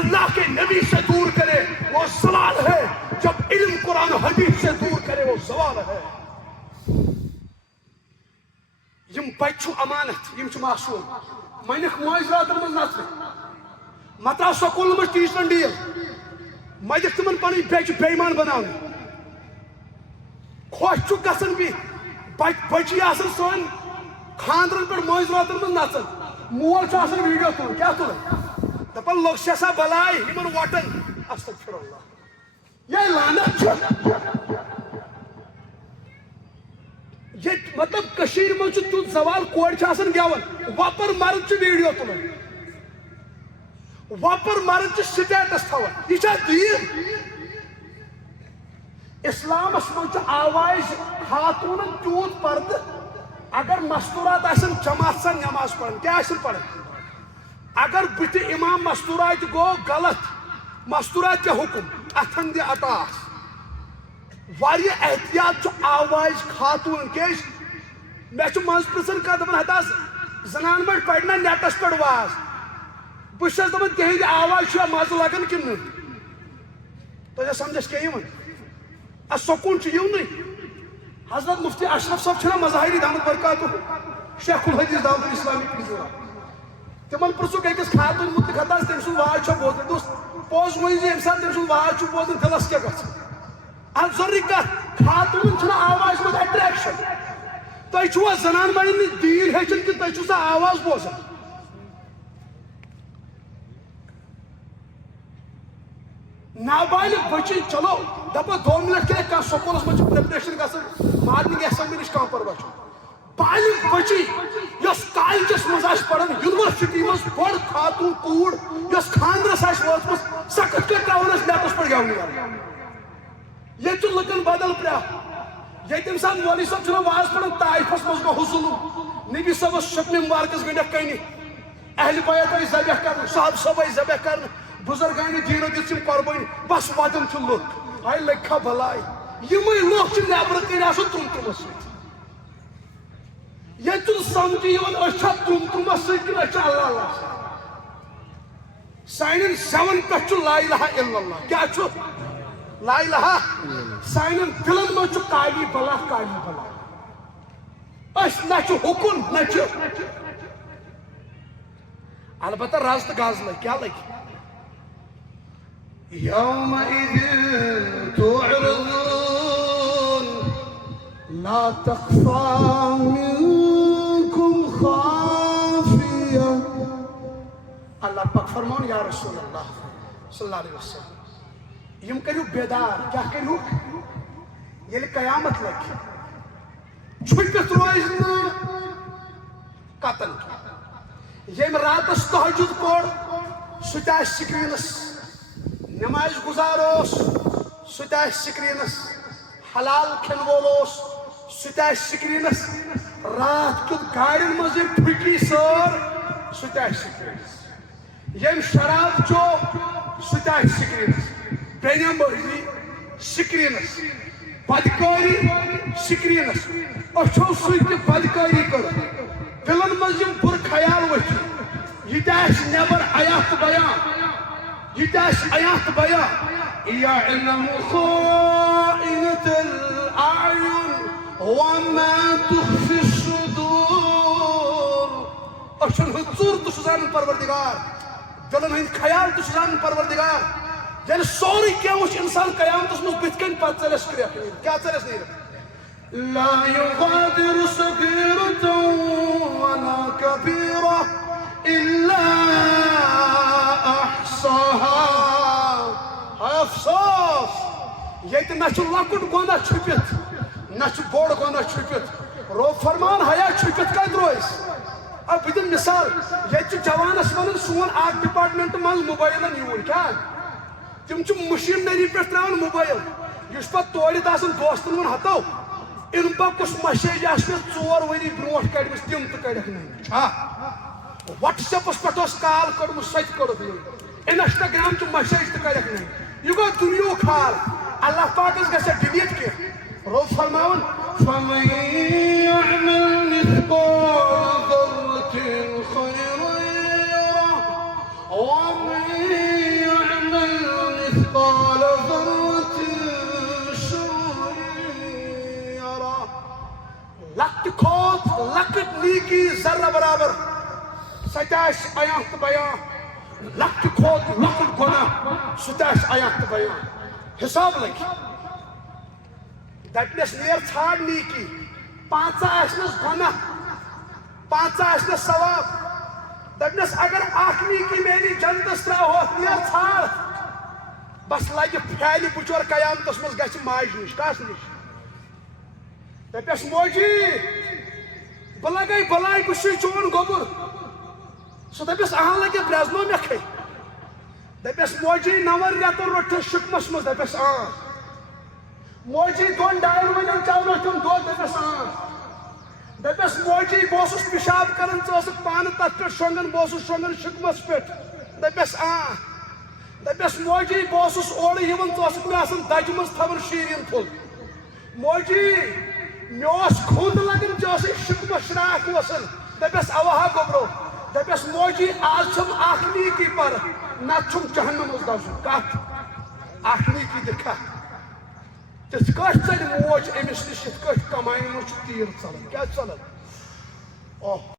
اللہ کے نبی سے دور کرے وہ زوال ہے، جب علم قرآن و حدیث سے دور کرے وہ زوال ہے۔ یم بچ امانت، یم معصوم، منک معاشراتن من نژن، متا سکول من ٹیچرن ڈیل، مدک تمن پن بچ بےمان بناون، خوش گھن بھی بچی آسن سن خاندرن پہ معاشراتن من نژن، مول آسان ویڈیو تل کیا تل دپان لوگ سا بلائی یمن وٹن، استغفر اللہ، یہ لعنت یہ مطلب کشیر من تیت زوال، کور آسان گیون، وپر مرد ویڈیو تلان، وپر مرد سٹیٹس تھوان، یہ دین؟ اسلامس من آواز خاتون تیوت پرد، اگر مستورات آسن جماعت سن نماز پڑھن کیا آسن پڑھن، اگر بت امام مستورات گو غلط، مستورات کے حکم اتھن دی اٹاس، واریہ احتیاط آواز خاتون کیس میں مز پرسن کر دپان ہتاس زنان مٹ پڑھنا نیٹس پہ واز، بس دپان تہند آواز مز لگان کن تجھے سمجھس کیا سکون یونی۔ حضرت مفتی اشرف صاحب چھنا مظاہری دامت برکاتہ شیخ الحدیث دعوت الاسلامی تمن پرسک أکس خاتون متعلق ہتاس تم سن واز بوزن، دوست پوز ون یم سات تم سن واز بوزن دلس کیا گھن ضروری کت خاتون چھنا آواز مز اٹریکشن، تھی چھوا زنان مڑن دین ہیچن کہ تھی چھو سا آواز بوزن؟ نابالغ بچی چلو دپا 2 منٹ کے کھانا سکولس من پریپریشن گھن مارننگ اسمبلی نش کم پرواہ، بالغ بچی یس کالجس مز پڑھان، یونیورسٹی مز بڑ خاتون کوڑ یس خاندرس واتم سہ کت کر تراون نیٹس پہ گیون، یہ لکن بدل پرا، یہ تم سات مولوی صاحب چھنا واز پڑھان طائفس مز گو حضلوم، نبی صاحبس شکم مبارکس گنڈک کنہ، اہل بیت آئی ذبح کرن، صاحب صاحب آئی ذبح کرن، بزرگان دینو دت قربانی، بس ودن لک آئی لکھا بلائی، یمے لوگ نبر کن آسان تم تمس یہ سمجھی اچھا تم تمس سن اللہ اللہ سان 7 پہ لا الہ الا اللہ، کیا لا الہ، سان دلن من کالی بلا کالی بلا، اس نہ حکم نہ البتہ رز تو گز لگ کیا لگ يومئذ تعرضون لا تخفى منكم خافية، اللہ پاک فرمان یا رسول اللہ صلی اللہ علیہ وسلم یم کرو بیدار، کیا کرو یل قیامت لگی چھپت روز قتل، یم راتس تہجد پور سہ سکرینس، نماز گزار سہ سکرینس، حلال کھین وول سہ سکرینس، رات کیت گاڑین مز پھٹی سر سہ سکرینس، یم شراب چو سہ سکرینس، بے نمبری سکرینس، بدکاری سکرینس، اچھو سی بدکاری کر، دلن مز بر خیال ورتھ، یہ نبر آیات بیان، یہ آیات بیان، يعلم خائنة الأعين وما تخفي الصدور، اچھن ہند ژور تو زان پروردگار، دلن ہند خیال تو زان پروردگار، یعنی سوری کیا وچ انسان قیامت مز بت کن پتہ چلس کریا کیا چلس نہیں لا يغادر صغيرة ولا كبيرة إلا أحصاها، افسوس یہ نہ لکٹ گناہ چھپت نہ بوڑ گناہ چھپت، رو فرمان حیا چھپت کت روز۔ اب بہ دم مثال، یہ جوانس ون سون اخ ڈپارٹمنٹ من موبائلن یون کیا تم مشینری پہ تران موبائل، اس پہ تولت آسان دوستن ون ہتو ان کس میسیج آس 4 ؤری برونٹ کڑمس تم تو کڑک نہیں، واٹس ایپس پہ کال کڑم سہ کڑک نہیں، انسٹاگرام چ میسیج تو کڑک نہیں، یہ گو دنیا حال، اللہ پاکس گھس ڈیلیٹ کی، رو فرماون فمن يعمل مثقال ذرة خيرا يره ومن لکٹ کھوت لکٹ نیکی ذرہ برابر ستاش عیاں تو بیان لکٹ کھوت لکٹ گناہ ستاش عیاں تو بیان حساب لگی دپنس نیر ژھاڑ نیکی پانژھ آسنس گناہ پانژھ آسنس ثواب دپنس اگر اخ نیکی میری جنتس تراوہوس نیر ژھاڑ بس لگہ پھیلہ بچور قیامتس مز گژھِ ماجہِ نش کس نش دپس موجی بہ لگے بلاے بہ چھُے چون گوبر سہ دپس اہن لگہ پرزنو مے کھے دپس موجی 9 ریتن روٹھس شکمس مز دپس موجی 2 ڈاین ؤرین چاونوتھم دود دپس دپس موجی بہ اوسُس پشاب کران ژٕ ٲسکھ پانہٕ تتھ پٮ۪ٹھ شۄنگان بہ اوسُس شۄنگان شکمس پٮ۪ٹھ دپس دپس موجی بہ اوسُس اورٕ یِوان ژٕ ٲسکھ مےٚ آسان دجہِ منٛز تھاوان شیٖرِتھ پھُل موجی مےٚ اوس کھُند لگان ژےٚ ٲسٕے شکمس شراکھ وسان دپس اوا ہا گوبرو دپس موجی آز چھم اکھ نیکی پر نتہٕ چھم جہنمس گژھُن کتھ اکھ نیکی دِکھا تِتھ کٲٹھۍ ژٔلۍ موج أمِس نِش یِتھ کٲٹھۍ کماینہِ منٛز چھُ تیٖر ژلان کیٛاہ ژلان اوہ